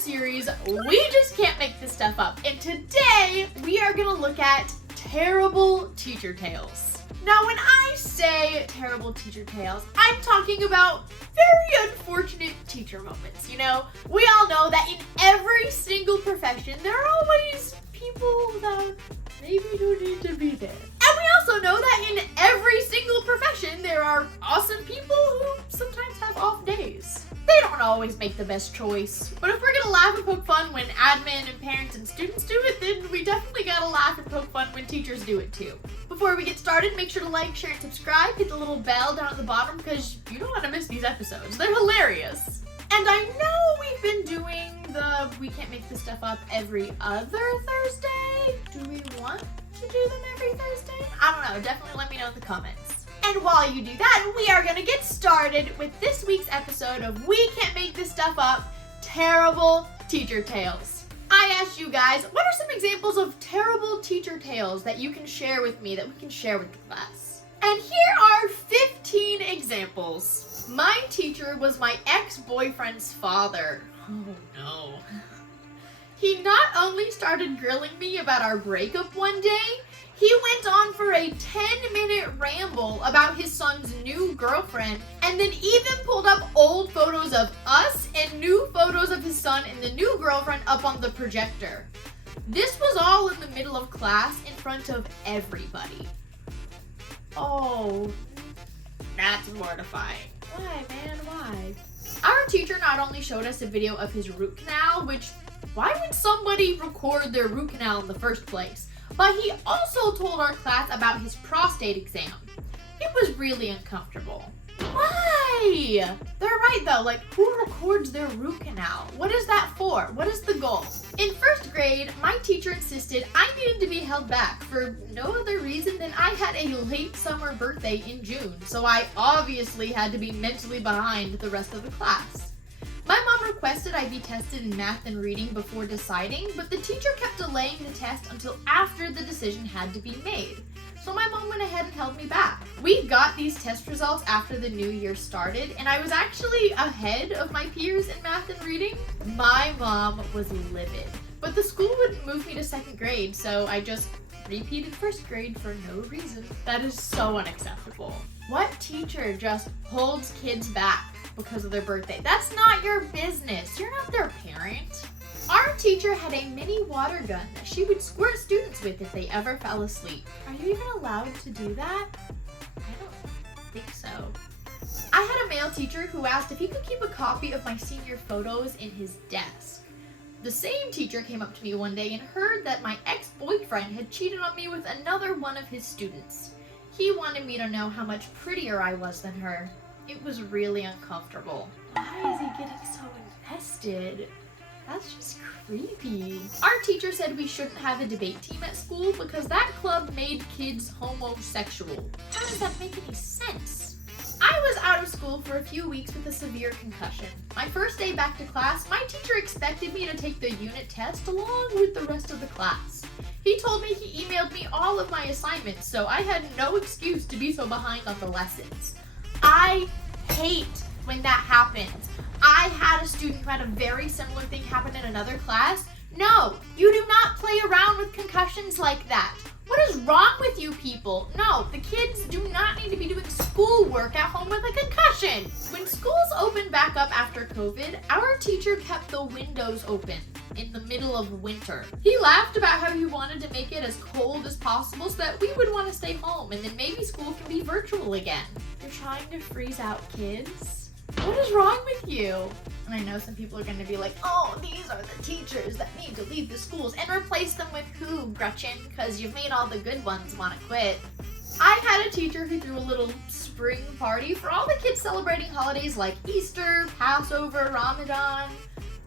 series, We Just Can't Make This Stuff Up. And today, we are gonna look at terrible teacher tales. Now, when I say terrible teacher tales, I'm talking about very unfortunate teacher moments. You know, we all know that in every single profession, there are always people that maybe don't need to be there. And we also know that in every single profession, there are awesome people who sometimes have off days. They don't always make the best choice. But if we're gonna laugh and poke fun when admin and parents and students do it, then we definitely gotta laugh and poke fun when teachers do it too. Before we get started, make sure to like, share, and subscribe. Hit the little bell down at the bottom because you don't want to miss these episodes. They're hilarious. And I know we've been doing the We Can't Make This Stuff Up every other Thursday. Do we want to do them every Thursday? I don't know. Definitely let me know in the comments. And while you do that, we are going to get started with this week's episode of We Can't Make This Stuff Up, Terrible Teacher Tales. I asked you guys, what are some examples of terrible teacher tales that you can share with me, that we can share with the class? And here are 15 examples. My teacher was my ex-boyfriend's father. Oh no. He not only started grilling me about our breakup one day, he went on for a 10-minute ramble about his son's new girlfriend, and then even pulled up old photos of us and new photos of his son and the new girlfriend up on the projector. This was all in the middle of class in front of everybody. Oh, that's mortifying. Why, man, why? Our teacher not only showed us a video of his root canal, which, why would somebody record their root canal in the first place? But he also told our class about his prostate exam. It was really uncomfortable. Why? They're right though, like who records their root canal? What is that for? What is the goal? In first grade, my teacher insisted I needed to be held back for no other reason than I had a late summer birthday in June, so I obviously had to be mentally behind the rest of the class. My mom requested I be tested in math and reading before deciding, but the teacher kept delaying the test until after the decision had to be made. So my mom went ahead and held me back. We got these test results after the new year started, and I was actually ahead of my peers in math and reading. My mom was livid, but the school wouldn't move me to second grade, so I just repeated first grade for no reason. That is so unacceptable. What teacher just holds kids back because of their birthday? That's not your business. You're not their parent. Our teacher had a mini water gun that she would squirt students with if they ever fell asleep. Are you even allowed to do that? I don't think so. I had a male teacher who asked if he could keep a copy of my senior photos in his desk. The same teacher came up to me one day and heard that my ex-boyfriend had cheated on me with another one of his students. He wanted me to know how much prettier I was than her. It was really uncomfortable. Why is he getting so invested? That's just creepy. Our teacher said we shouldn't have a debate team at school because that club made kids homosexual. How does that make any sense? I was out of school for a few weeks with a severe concussion. My first day back to class, my teacher expected me to take the unit test along with the rest of the class. He told me he emailed me all of my assignments, so I had no excuse to be so behind on the lessons. I hate when that happens. I had a student who had a very similar thing happen in another class. No, you do not play around with concussions like that. What is wrong with you people? No, the kids do not need to be doing schoolwork at home with a concussion. When schools opened back up after COVID, our teacher kept the windows open in the middle of winter. He laughed about how he wanted to make it as cold as possible so that we would want to stay home and then maybe school can be virtual again. You're trying to freeze out kids? What is wrong with you? And I know some people are going to be like, oh, these are the teachers that need to leave the schools, and replace them with who, Gretchen? Because you've made all the good ones want to quit. I had a teacher who threw a little spring party for all the kids celebrating holidays like Easter, Passover, Ramadan.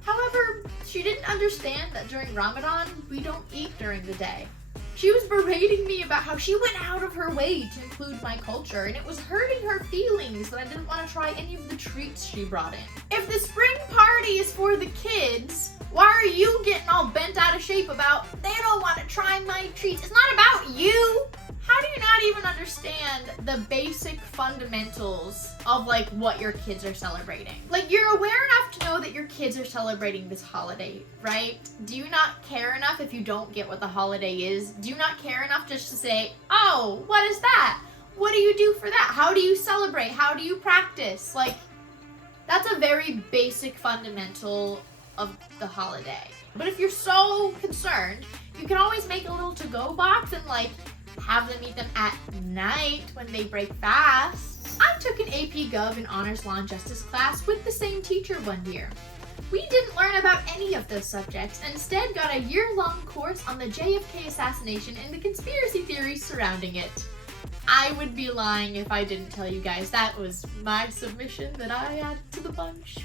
However, she didn't understand that during Ramadan, we don't eat during the day. She was berating me about how she went out of her way to include my culture, and it was hurting her feelings that I didn't want to try any of the treats she brought in. If the spring party is for the kids, why are you getting all bent out of shape about they don't want to try my treats? It's not about you. How how do you not even understand the basic fundamentals of like what your kids are celebrating? Like, you're aware enough to know that your kids are celebrating this holiday, right? Do you not care enough if you don't get what the holiday is? Do you not care enough just to say, oh, what is that? What do you do for that? How do you celebrate? How do you practice? Like, that's a very basic fundamental of the holiday. But if you're so concerned, you can always make a little to-go box and like have them eat them at night when they break fast. I took an AP Gov and Honors Law and Justice class with the same teacher one year. We didn't learn about any of those subjects and instead got a year-long course on the JFK assassination and the conspiracy theories surrounding it. I would be lying if I didn't tell you guys that was my submission that I added to the bunch.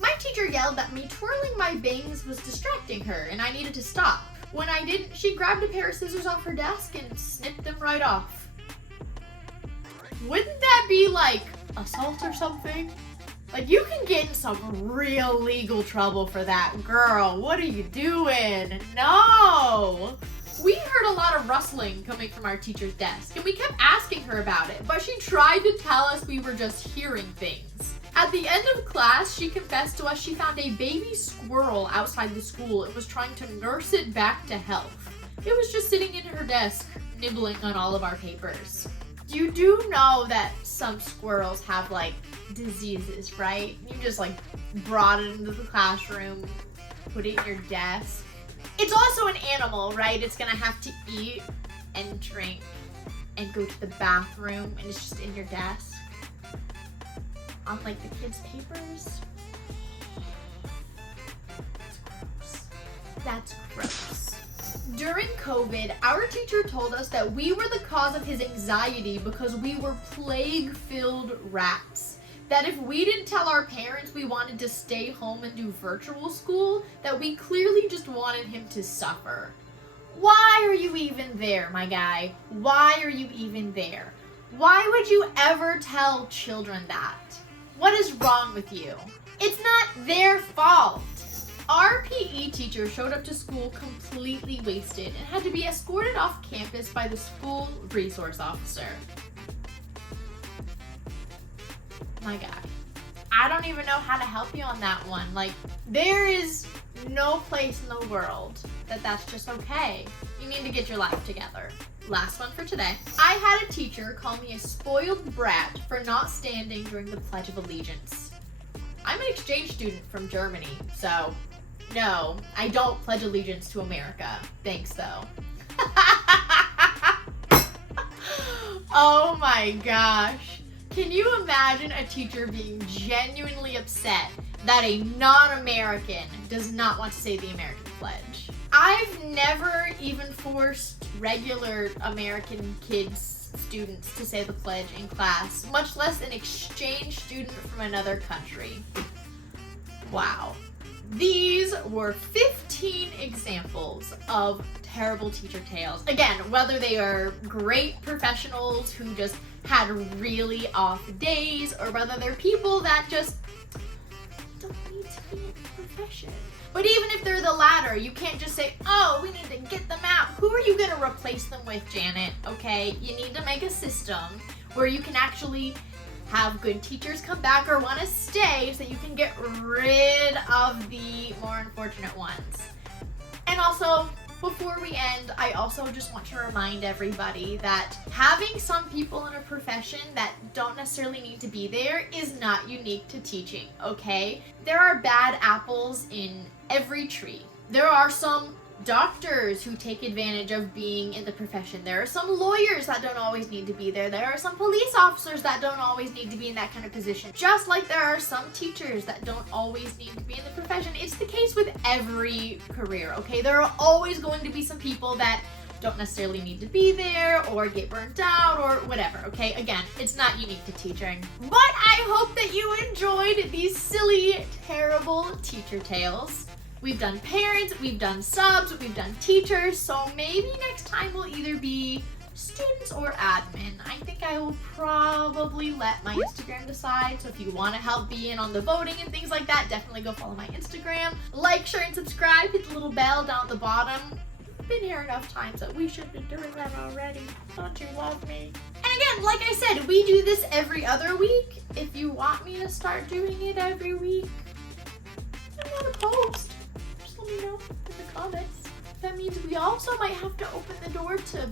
My teacher yelled that me twirling my bangs was distracting her and I needed to stop. When I didn't, she grabbed a pair of scissors off her desk and snipped them right off. Wouldn't that be like assault or something? Like, you can get in some real legal trouble for that. Girl, what are you doing? No! We heard a lot of rustling coming from our teacher's desk and we kept asking her about it, but she tried to tell us we were just hearing things. At the end of class, she confessed to us she found a baby squirrel outside the school and was trying to nurse it back to health. It was just sitting in her desk, nibbling on all of our papers. You do know that some squirrels have like diseases, right? You just like brought it into the classroom, put it in your desk. It's also an animal, right? It's gonna have to eat and drink and go to the bathroom and it's just in your desk. On like the kids' papers. That's gross. During COVID, our teacher told us that we were the cause of his anxiety because we were plague-filled rats. That if we didn't tell our parents we wanted to stay home and do virtual school, that we clearly just wanted him to suffer. Why are you even there, my guy? Why are you even there? Why would you ever tell children that? What is wrong with you? It's not their fault. Our PE teacher showed up to school completely wasted and had to be escorted off campus by the school resource officer. My guy, I don't even know how to help you on that one. Like, there is no place in the world that that's just okay. You need to get your life together. Last one for today. I had a teacher call me a spoiled brat for not standing during the Pledge of Allegiance. I'm an exchange student from Germany, so no, I don't pledge allegiance to America. Thanks, though. Oh my gosh. Can you imagine a teacher being genuinely upset that a non-American does not want to say the American pledge? I've never even forced regular American students to say the pledge in class, much less an exchange student from another country. Wow. These were 15 examples of terrible teacher tales. Again, whether they are great professionals who just had really off days, or whether they're people that just don't need to be in the profession. But even if they're the latter, you can't just say, oh, we need to get them out. Who are you gonna replace them with, Janet? Okay, you need to make a system where you can actually have good teachers come back or want to stay so you can get rid of the more unfortunate ones. And also, before we end, I also just want to remind everybody that having some people in a profession that don't necessarily need to be there is not unique to teaching, okay? There are bad apples in every tree. There are some doctors who take advantage of being in the profession. There are some lawyers that don't always need to be there. There are some police officers that don't always need to be in that kind of position. Just like there are some teachers that don't always need to be in the profession. It's the case with every career, okay? There are always going to be some people that don't necessarily need to be there or get burnt out or whatever, okay? Again, it's not unique to teaching. But I hope that you enjoyed these silly, terrible teacher tales. We've done parents, we've done subs, we've done teachers, so maybe next time will either be students or admin. I think I will probably let my Instagram decide, so if you want to help be in on the voting and things like that, definitely go follow my Instagram. Like, share, and subscribe. Hit the little bell down at the bottom. been here enough times that we should be doing that already. Don't you love me? And again, like I said, we do this every other week. If you want me to start doing it every week, I'm not opposed. Just let me know in the comments. That means we also might have to open the door to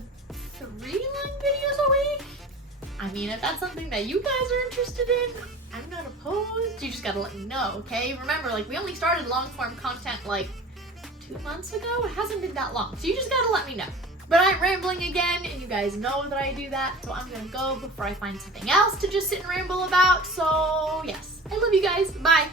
3 long videos a week. I mean, if that's something that you guys are interested in, I'm not opposed. You just gotta let me know, okay? Remember, like, we only started long form content like 2 months ago. It hasn't been that long, so you just gotta let me know. But I'm rambling again, and you guys know that I do that, so I'm gonna go before I find something else to just sit and ramble about. So yes, I love you guys. Bye.